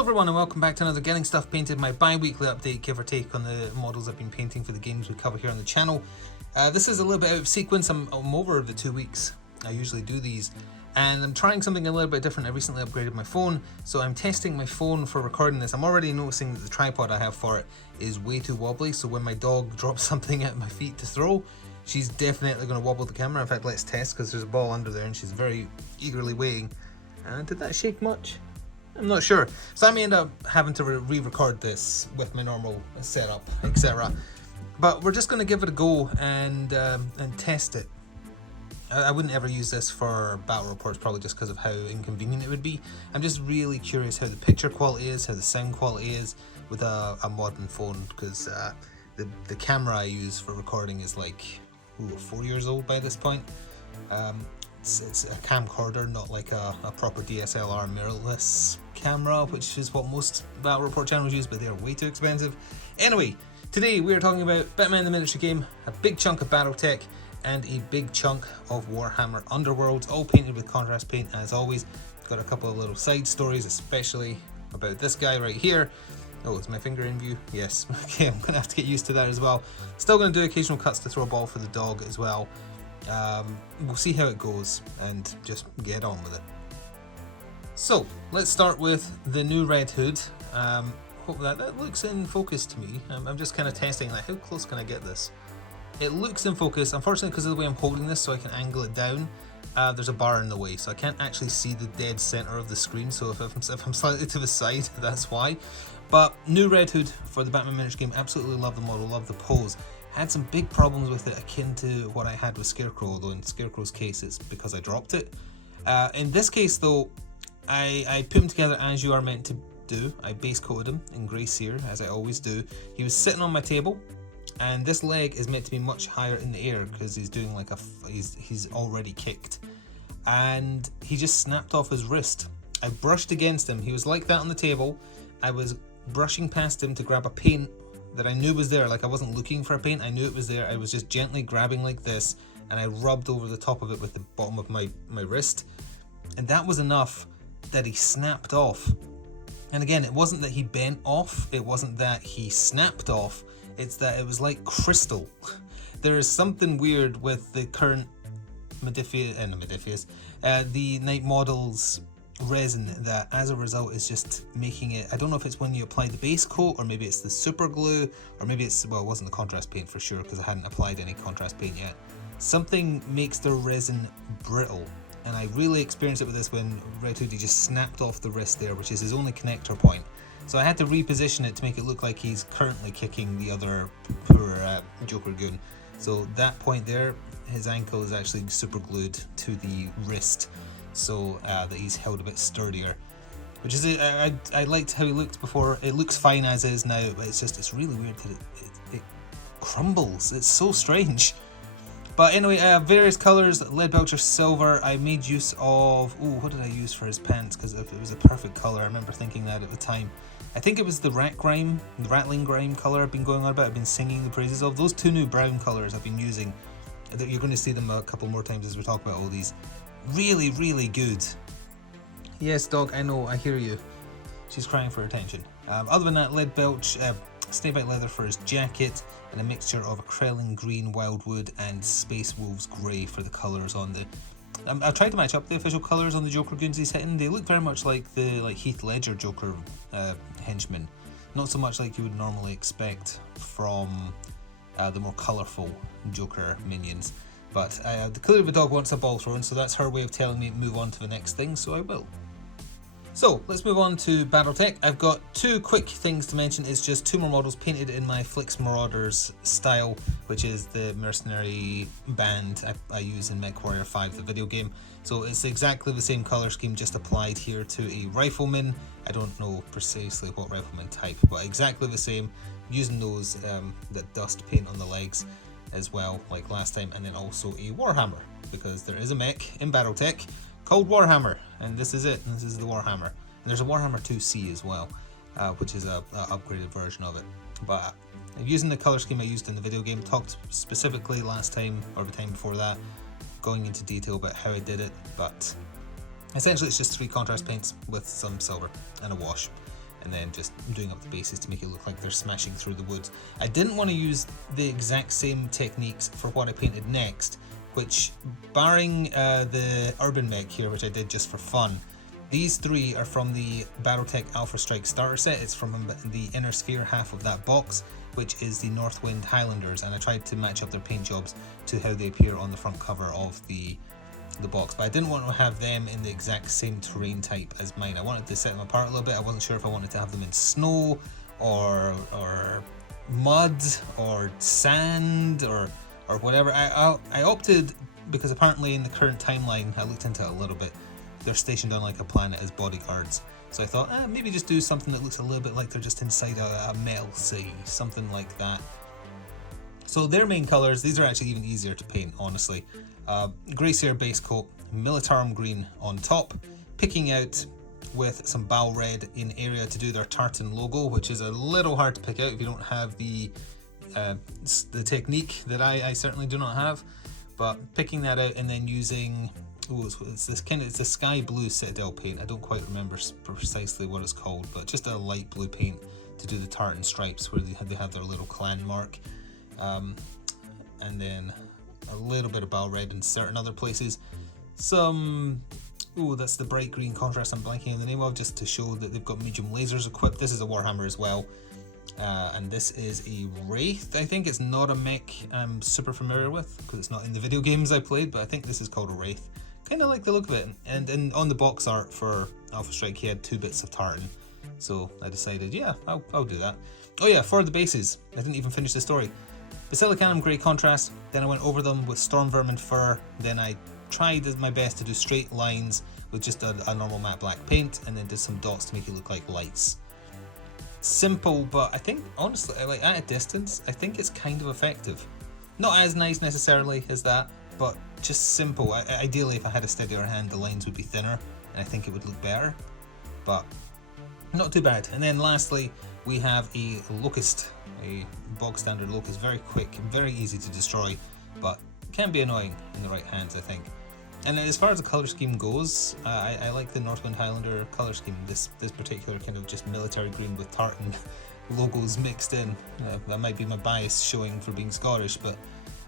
Hello everyone and welcome back to another Getting Stuff Painted, my bi-weekly update, give or take, on the models I've been painting for the games we cover here on the channel. This is a little bit out of sequence. I'm over the 2 weeks I usually do these, and I'm trying something a little bit different. I recently upgraded my phone, so I'm testing my phone for recording this. I'm already noticing that the tripod I have for it is way too wobbly, so when my dog drops something at my feet to throw, she's definitely going to wobble the camera. In fact, let's test, because there's a ball under there and she's very eagerly waiting. Did that shake much? I'm not sure. So I may end up having to re-record this with my normal setup, etc. But we're just going to give it a go and test it. I wouldn't ever use this for battle reports, probably just because of how inconvenient it would be. I'm just really curious how the picture quality is, how the sound quality is with a modern phone, because the camera I use for recording is like 4 years old by this point. It's a camcorder, not like a proper DSLR mirrorless camera, which is what most battle report channels use, but they're way too expensive. Anyway, today we are talking about Batman the Miniature Game, a big chunk of BattleTech, and a big chunk of Warhammer Underworlds, all painted with contrast paint as always. Got a couple of little side stories, especially about this guy right here. Oh, is my finger in view? Yes. Okay, I'm going to have to get used to that as well. Still going to do occasional cuts to throw a ball for the dog as well. We'll see how it goes and just get on with it. So let's start with the new Red Hood. Hope that looks in focus to me. I'm just kind of testing that. How close can I get this? It looks in focus. Unfortunately, because of the way I'm holding this, so I can angle it down, there's a bar in the way, so I can't actually see the dead center of the screen. So if I'm slightly to the side, that's why. But new Red Hood for the Batman Miniature Game. Absolutely love the model, love the pose. Had some big problems with it, akin to what I had with Scarecrow, although in Scarecrow's case it's because I dropped it. In this case though, I put him together as you are meant to do. I base coated him in grey cere, as I always do. He was sitting on my table, and this leg is meant to be much higher in the air because he's doing like he's already kicked, and he just snapped off his wrist. I brushed against him. He was like that on the table. I was brushing past him to grab a paint that I knew was there. Like, I wasn't looking for a paint, I knew it was there. I was just gently grabbing like this, and I rubbed over the top of it with the bottom of my wrist, and that was enough that he snapped off. And again, it wasn't that he bent off, it wasn't that he snapped off, it's that it was like crystal. There is something weird with the current the Night Models resin that as a result is just making it, I don't know if it's when you apply the base coat, or maybe it's the super glue, or maybe it's, well, it wasn't the contrast paint for sure because I hadn't applied any contrast paint yet. Something makes the resin brittle, and I really experienced it with this when Red Hoodie just snapped off the wrist there, which is his only connector point. So I had to reposition it to make it look like he's currently kicking the other poor Joker goon. So that point there, his ankle is actually super glued to the wrist, so that he's held a bit sturdier, which is I liked how he looked before. It looks fine as is now, but it's really weird that it crumbles. It's so strange. But anyway, various colors. Lead Belcher Silver. I made use of, what did I use for his pants, because it was a perfect color. I remember thinking that at the time. I think it was the Rattling Grime color I've been going on about. I've been singing the praises of those two new brown colors I've been using. You're going to see them a couple more times as we talk about all these. Really, really good. Yes, dog, I know, I hear you. She's crying for attention. Other than that, Lead Belch, Snakebite Leather for his jacket, and a mixture of Krellin Green Wildwood and Space Wolves Grey for the colours on the... I've tried to match up the official colours on the Joker goons he's hitting. They look very much like the Heath Ledger Joker henchmen. Not so much like you would normally expect from the more colourful Joker minions. But clearly the dog wants a ball thrown, so that's her way of telling me to move on to the next thing, so I will. So let's move on to BattleTech. I've got two quick things to mention. It's just two more models painted in my Flix Marauders style, which is the mercenary band I use in MechWarrior 5, the video game. So it's exactly the same colour scheme, just applied here to a rifleman. I don't know precisely what rifleman type, but exactly the same. Using those that dust paint on the legs as well, like last time, and then also a Warhammer, because there is a mech in BattleTech called Warhammer, and this is it. This is the Warhammer, and there's a Warhammer 2C as well, which is a upgraded version of it. But using the color scheme I used in the video game, talked specifically last time or the time before that, going into detail about how I did it, but essentially it's just 3 contrast paints with some silver and a wash. and then just doing up the bases to make it look like they're smashing through the wood. I didn't want to use the exact same techniques for what I painted next, which, barring the Urban Mech here, which I did just for fun, these three are from the BattleTech Alpha Strike starter set. It's from the inner sphere half of that box, which is the Northwind Highlanders, and I tried to match up their paint jobs to how they appear on the front cover of the box, but I didn't want to have them in the exact same terrain type as mine. I wanted to set them apart a little bit. I wasn't sure if I wanted to have them in snow or mud or sand or whatever. I opted, because apparently in the current timeline, I looked into it a little bit, they're stationed on like a planet as bodyguards. So I thought, maybe just do something that looks a little bit like they're just inside a metal city, something like that. So their main colours, these are actually even easier to paint, honestly. Greyseer base coat, Militarum green on top, picking out with some Bal red in area to do their tartan logo, which is a little hard to pick out if you don't have the technique that I certainly do not have. But picking that out and then using, it's a sky blue Citadel paint. I don't quite remember precisely what it's called, but just a light blue paint to do the tartan stripes where they have their little clan mark. And then a little bit of Bal red in certain other places. Some, that's the bright green contrast I'm blanking on the name of, just to show that they've got medium lasers equipped. This is a Warhammer as well. And this is a Wraith, I think. It's not a mech I'm super familiar with, because it's not in the video games I played, but I think this is called a Wraith. Kind of like the look of it. And on the box art for Alpha Strike, he had 2 bits of tartan. So I decided, yeah, I'll do that. Oh yeah, for the bases, I didn't even finish the story. Basilicanum grey contrast, then I went over them with Storm Vermin fur, then I tried my best to do straight lines with just a normal matte black paint, and then did some dots to make it look like lights. Simple, but I think, honestly, like at a distance, I think it's kind of effective. Not as nice necessarily as that, but just simple. Ideally, if I had a steadier hand, the lines would be thinner, and I think it would look better, but not too bad. And then lastly, we have a Locust, a bog standard Locust, very quick, very easy to destroy, but can be annoying in the right hands, I think. And as far as the colour scheme goes, I like the Northwind Highlander colour scheme, this particular kind of just military green with tartan logos mixed in. That might be my bias showing for being Scottish, but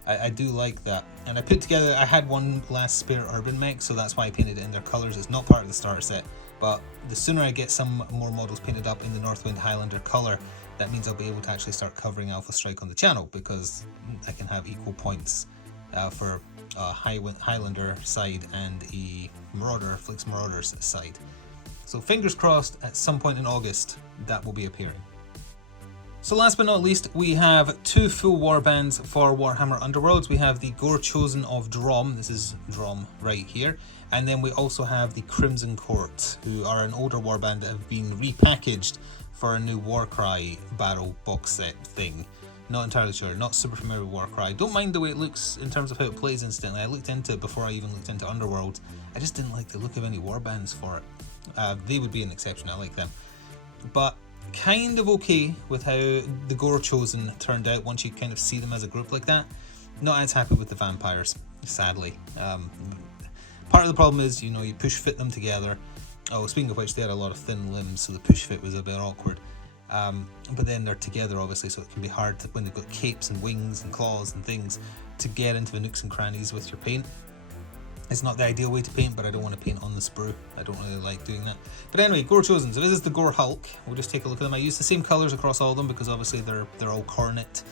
I do like that. And I put together, I had one last spare Urban Mech, so that's why I painted it in their colours. It's not part of the starter set, but the sooner I get some more models painted up in the Northwind Highlander colour, that means I'll be able to actually start covering Alpha Strike on the channel, because I can have equal points for Highlander side and a Flix Marauders side. So fingers crossed, at some point in August that will be appearing. So last but not least, we have 2 full warbands for Warhammer Underworlds. We have the Gore Chosen of Drom, this is Drom right here, and then we also have the Crimson Court, who are an older warband that have been repackaged for a new Warcry battle box set thing. Not entirely sure, not super familiar with Warcry. Don't mind the way it looks in terms of how it plays instantly. I looked into it before I even looked into Underworld. I just didn't like the look of any warbands for it. They would be an exception, I like them. But kind of okay with how the Gore Chosen turned out once you kind of see them as a group like that. Not as happy with the vampires, sadly. Part of the problem is, you push fit them together. Oh, speaking of which, they had a lot of thin limbs, so the push fit was a bit awkward. But then they're together, obviously, so it can be hard when they've got capes and wings and claws and things to get into the nooks and crannies with your paint. It's not the ideal way to paint, but I don't want to paint on the sprue. I don't really like doing that. But anyway, Gore Chosen. So this is the Gore Hulk. We'll just take a look at them. I use the same colours across all of them because obviously they're all cornet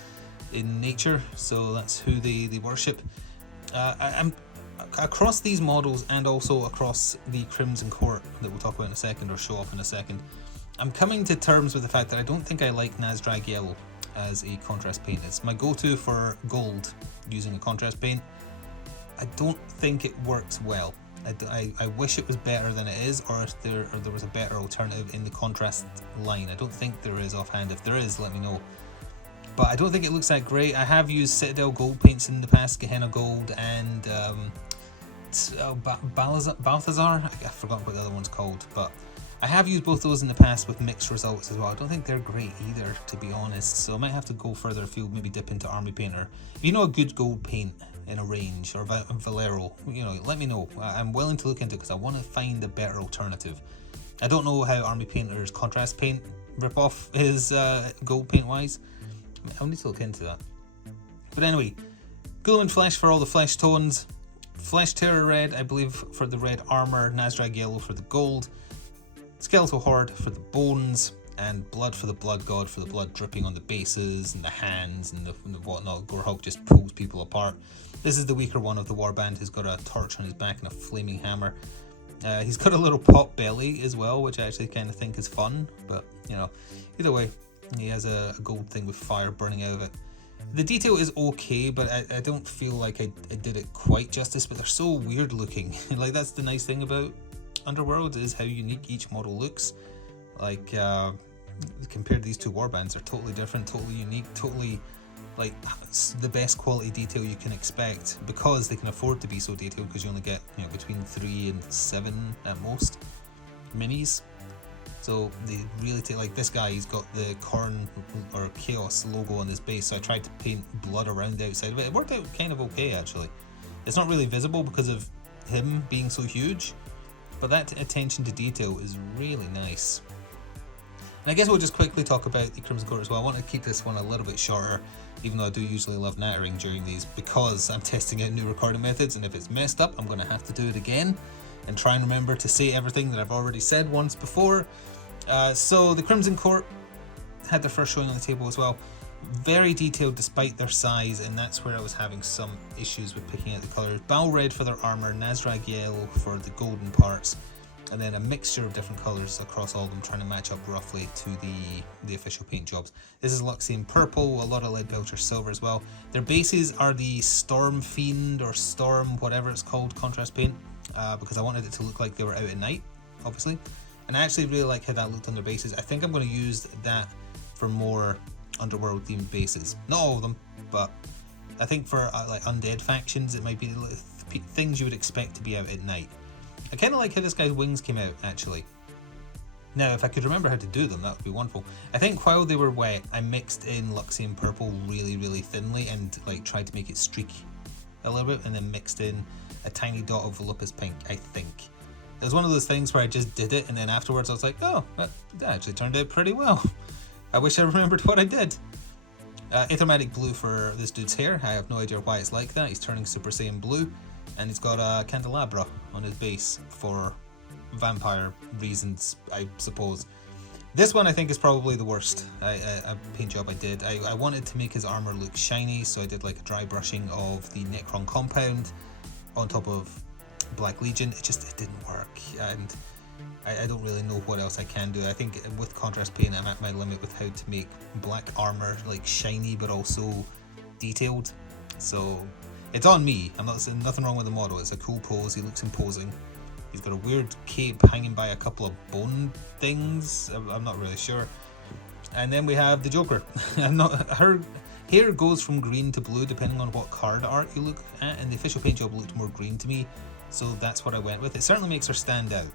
in nature, so that's who they worship. I'm across these models and also across the Crimson Court that we'll talk about in a second, or show off in a second. I'm coming to terms with the fact that I don't think I like Nazdrag Yellow as a contrast paint. It's my go-to for gold using a contrast paint. I don't think it works well. I wish it was better than it is, or if there was a better alternative in the contrast line. I don't think there is offhand. If there is, let me know. But I don't think it looks that great. I have used Citadel gold paints in the past, Gehenna gold, and Balthazar. I've forgotten what the other one's called, but I have used both those in the past with mixed results as well. I don't think they're great either, to be honest, so I might have to go further afield, maybe dip into Army Painter. If you know a good gold paint in a range, or Valero, let me know. I'm willing to look into it because I want to find a better alternative. I don't know how Army Painter's contrast paint ripoff is gold paint wise. I'll need to look into that. But anyway, Guilliman Flesh for all the flesh tones, Flesh Terror Red, I believe, for the red armour, Nazrag Yellow for the gold, Skeletal Horde for the bones, and Blood for the Blood God for the blood dripping on the bases and the hands and the whatnot. Gorehog just pulls people apart. This is the weaker one of the warband who's got a torch on his back and a flaming hammer. He's got a little pot belly as well, which I actually kind of think is fun, but you know, either way, he has a gold thing with fire burning out of it. The detail is okay, but I don't feel like I did it quite justice, but they're so weird looking. Like, that's the nice thing about Underworld, is how unique each model looks. Like, compared to these two warbands, they're totally different, totally unique, totally like the best quality detail you can expect, because they can afford to be so detailed, because you only get, you know, between 3 and 7 at most minis. So they really take, like this guy, he's got the Korn or Chaos logo on his base, so I tried to paint blood around the outside of it. It worked out kind of okay, actually. It's not really visible because of him being so huge, but that attention to detail is really nice. And I guess we'll just quickly talk about the Crimson Court as well. I want to keep this one a little bit shorter, even though I do usually love nattering during these, because I'm testing out new recording methods, and if it's messed up, I'm going to have to do it again and try and remember to say everything that I've already said once before. So the Crimson Court had their first showing on the table as well. Very detailed despite their size, and that's where I was having some issues with picking out the colours. Bal Red for their armour, Nazrag Yellow for the golden parts, and then a mixture of different colours across all of them, trying to match up roughly to the official paint jobs. This is Luxian Purple, a lot of Leadbelcher Silver as well. Their bases are the Storm Fiend or Storm whatever it's called contrast paint, because I wanted it to look like they were out at night, obviously. And I actually really like how that looked on their bases. I think I'm going to use that for more Underworld themed bases. Not all of them, but I think for like undead factions, it might be things you would expect to be out at night. I kind of like how this guy's wings came out, actually. Now, if I could remember how to do them, that would be wonderful. I think while they were wet, I mixed in Luxian Purple really, really thinly and like tried to make it streaky a little bit, and then mixed in a tiny dot of Volupus Pink, I think. It was one of those things where I just did it, and then afterwards I was like, oh, that actually turned out pretty well. I wish I remembered what I did. Aethermatic Blue for this dude's hair. I have no idea why it's like that. He's turning Super Saiyan Blue, and he's got a candelabra on his base for vampire reasons, I suppose. This one I think is probably the worst paint job I did. I wanted to make his armor look shiny, so I did like a dry brushing of the Necron compound on top of Black Legion. It didn't work, and I don't really know what else I can do. I think with contrast paint I'm at my limit with how to make black armor like shiny but also detailed. So it's on me. I'm not saying nothing wrong with the model. It's a cool pose. He looks imposing. He's got a weird cape hanging by a couple of bone things. I'm not really sure. And then we have the Joker. Her hair goes from green to blue depending on what card art you look at, and the official paint job looked more green to me, so that's what I went with. It certainly makes her stand out.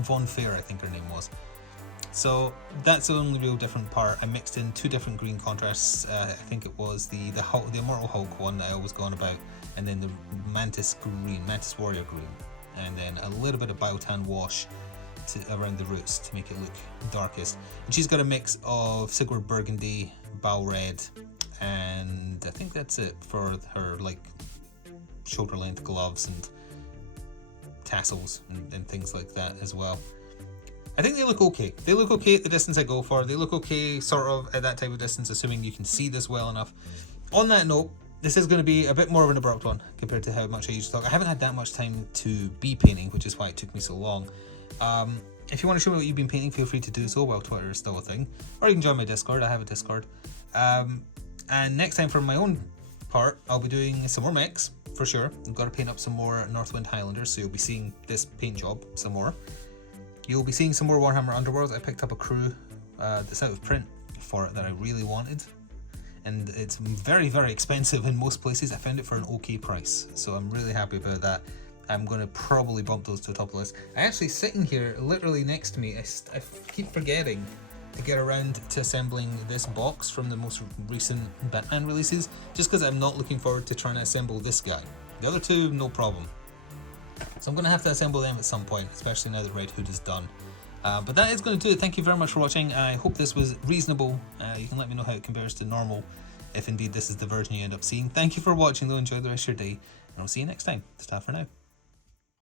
Von Fair, I think her name was. So that's the only real different part. I mixed in 2 different green contrasts. I think it was the Immortal Hulk one that I always go on about, and then the Mantis Warrior green, and then a little bit of Biotan wash around the roots to make it look darkest. And she's got a mix of Sigurd Burgundy, Bal Red, and I think that's it for her like shoulder length gloves and tassels and things like that as well. I think they look okay. They look okay at the distance I go for. They look okay sort of at that type of distance, assuming you can see this well enough. On that note, this is going to be a bit more of an abrupt one compared to how much I usually talk. I haven't had that much time to be painting, which is why it took me so long. If you want to show me what you've been painting, feel free to do so while Twitter is still a thing. Or you can join my Discord. I have a Discord. And next time for my own part, I'll be doing some more mechs, for sure. I've got to paint up some more Northwind Highlanders, so you'll be seeing this paint job some more. You'll be seeing some more Warhammer Underworld. I picked up a crew that's out of print for it that I really wanted. And it's very, very expensive in most places. I found it for an okay price, so I'm really happy about that. I'm going to probably bump those to the top of the list. I'm actually sitting here literally next to me. I keep forgetting to get around to assembling this box from the most recent Batman releases, just because I'm not looking forward to trying to assemble this guy. The other two, no problem. So I'm going to have to assemble them at some point, especially now that Red Hood is done. But that is going to do it. Thank you very much for watching. I hope this was reasonable. You can let me know how it compares to normal, if indeed this is the version you end up seeing. Thank you for watching though, enjoy the rest of your day, and I'll see you next time. Ta for now.